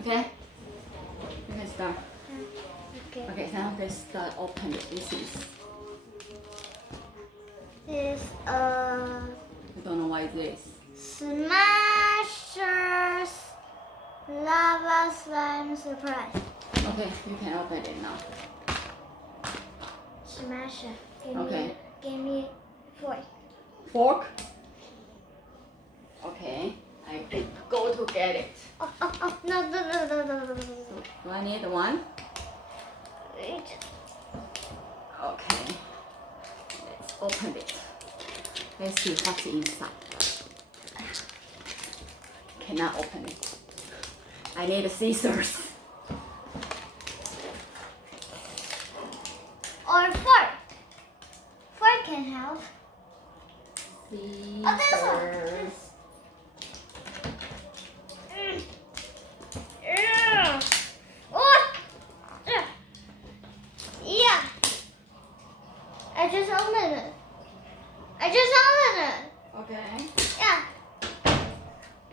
Okay? You can start. Okay. Okay, now let's start open it. This I don't know what it is. Smashers Lava Slime Surprise. Okay, you can open it now. Smasher. Okay. Give me fork. Fork? Okay, I go to get it. Oh, no. Do I need one? Wait. Okay, let's open it. Let's see what's inside. Cannot open it. I need scissors. Or fork. Fork can help. Scissors. Yeah. I just opened it. Okay. Yeah.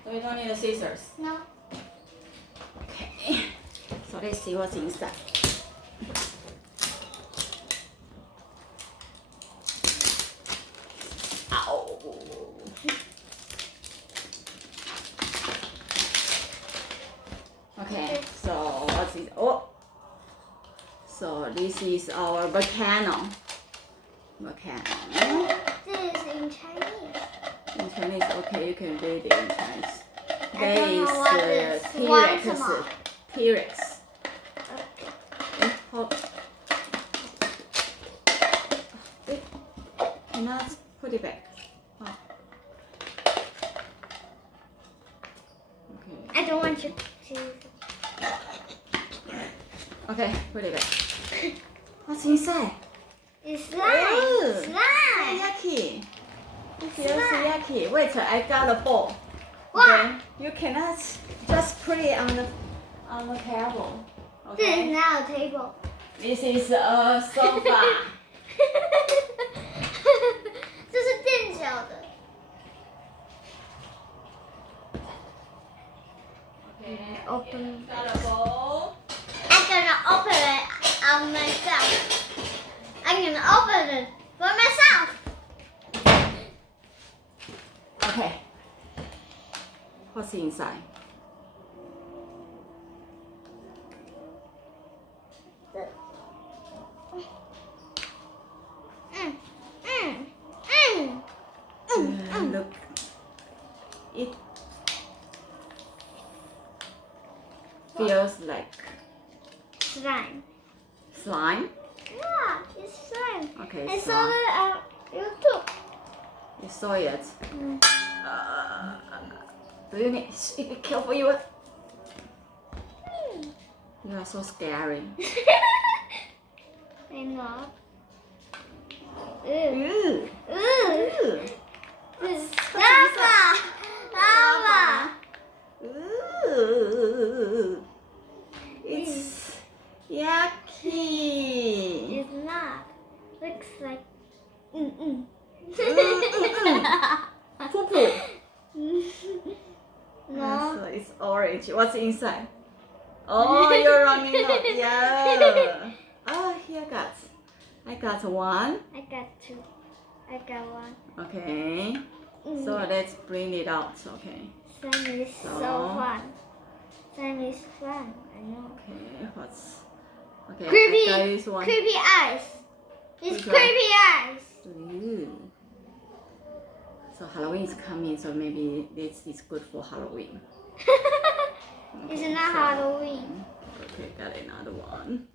So you don't need the scissors. No. Okay. So let's see what's inside. Ow. Okay. So what's it? Oh. So this is our volcano. Volcano. This is in Chinese. In Chinese, okay, you can read it in Chinese. I There don't know is what this T-Rex. one. T-Rex. Okay. Hold. Cannot put it back. Oh. Okay. I don't want you to. Okay, put it back. What's inside? It's slime. Ooh. Slime. Yucky. It's Feels slime. yucky. Wait, I got a bowl. What? Okay. You cannot just put it on the table. This is Okay. now a table. This is a sofa. 这是垫脚的。 Okay. Open. Got a bowl. I'm gonna open it on myself. I'm gonna open it for myself. Okay. What's inside? Look. It feels like Slime. slime. Yeah, it's slime. Okay, I so saw it on YouTube. you saw it. Mm. Do you need? Be careful, you. You are so scary. I know. Ooh. Ooh. Ooh. Ooh. This is lava. Lava. Ooh. It's yucky. It's not. Looks like. Poo poo. No. So it's orange. What's inside? Oh, you're running out. Yeah. Oh, here I got one. I got two. I got one. Okay. So let's bring it out. Okay. Slime is so fun. Slime is fun. I know. Okay. What's? Okay. Creepy. I got this one. Creepy eyes. It's Which one? creepy eyes. Ooh. So Halloween is coming, so maybe this is good for Halloween. It's Okay, not so- Halloween. Okay, got another one.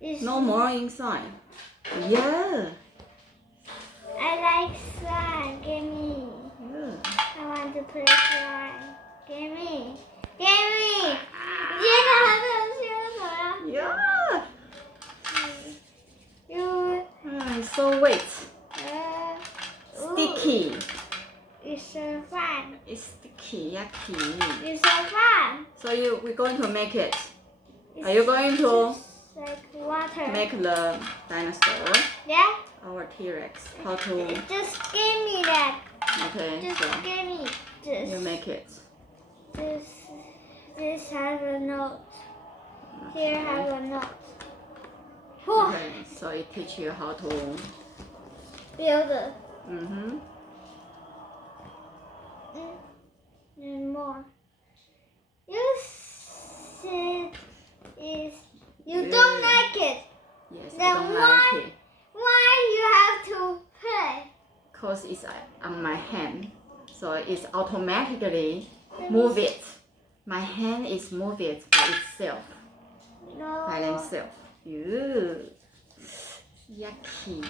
It's No more inside. Yeah. I like slime. Give me. Yeah. I want to play slime. Give me. Give me. 你接着还在接着呀 Yeah. You. It's so wet. Ooh. Sticky. It's so fun. It's sticky, yucky. It's so fun. So we're going to make it. It's Are you going to just like water. make the dinosaur? Yeah. Our T-Rex. How to? Just give me that. Okay. Just So give me this. you make it. This I don't know. note. Here I have a note. Okay, so it teach you how to. Build it. And more. You said is you don't like it. Yes, Then I don't like it. Why you have to play? Cause it's on my hand, so it's automatically move it. My hand is move it by itself, No. by themselves. Ew, yucky.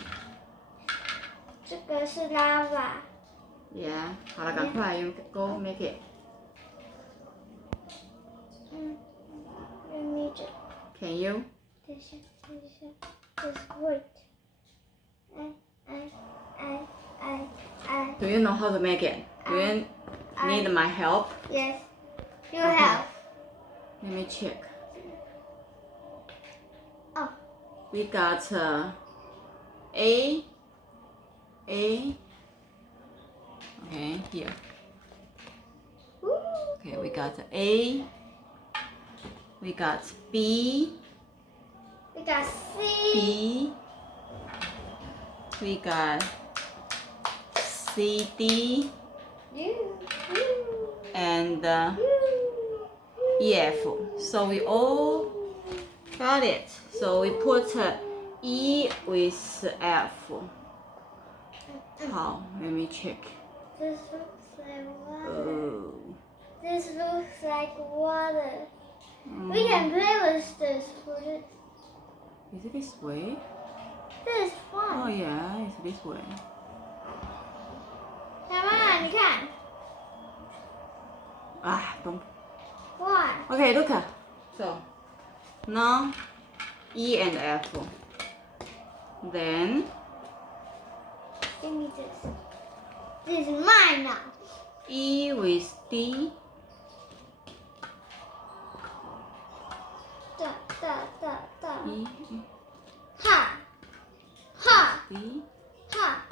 这个是 lava. Yeah，好了，赶快 ，you go make it. Let me just. Can you? 等一下，just wait. Do you know how to make it? Do you need my help? Yes, you have. Let me check. Oh. We got A. Okay, here. Okay, we got A. We got B. We got C. B. We got C, D, and E, F. So we all got it. So we put E with F. How? Let me check. This looks like water. Oh. This looks like water. We can play with this. Is it this way? This is fun. Oh yeah, it's this way. 妈妈，你看。Ah, don't. Why? Okay, look. So now E and F. Then Give me this. This is mine now. E with D. Da. E, Ha. Ha. D. Ha.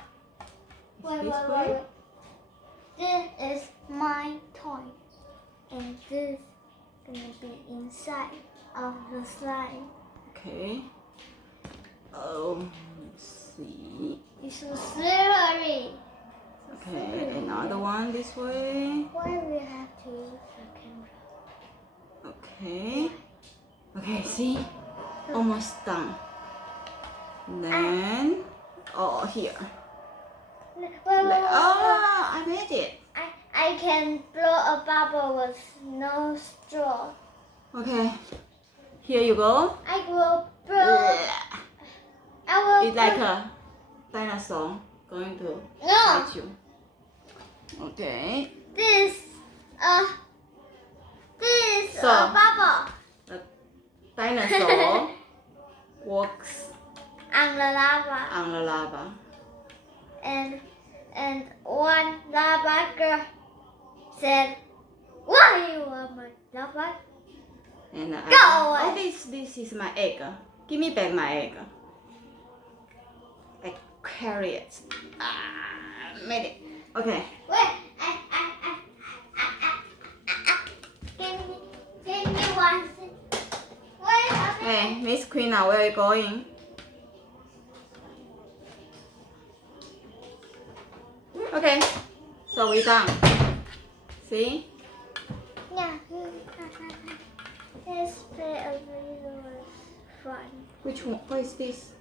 Is this way? This is my toy. And this gonna be inside of the slime. Okay. Oh, let's see. It's so slippery. Okay, another one this way. Why we have to use the camera? Okay. Okay, see? Almost done. Then, oh, here. Wait. Oh, I made it. I can blow a bubble with no straw. Okay, here you go. I will blow. I will. It's like a dinosaur going to No. bite you. Okay. This So- a bubble The dinosaur walks on the lava, on the lava. and one lava girl said, "Why you want my lava?" And Go away. Oh, this is my egg. Give me back my egg. I carry it. Made it. Okay. Wait, give me one. Wait, Hey, Miss Queena, where are you going? Okay, so we done. See? Yeah. Let's play a video fun. Which one? What is this?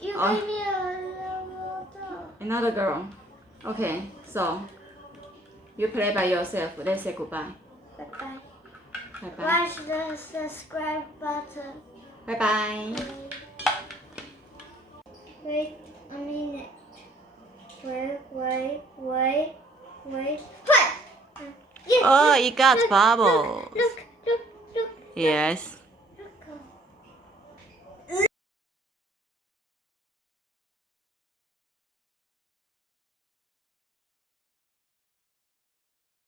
You Oh. gave me a little dog. Another girl. Okay, so you play by yourself. Let's say goodbye. Bye-bye. Bye bye. Watch the subscribe button. Bye bye. Wait a minute. Wait. Oh, it got bubbles. Look. Yes.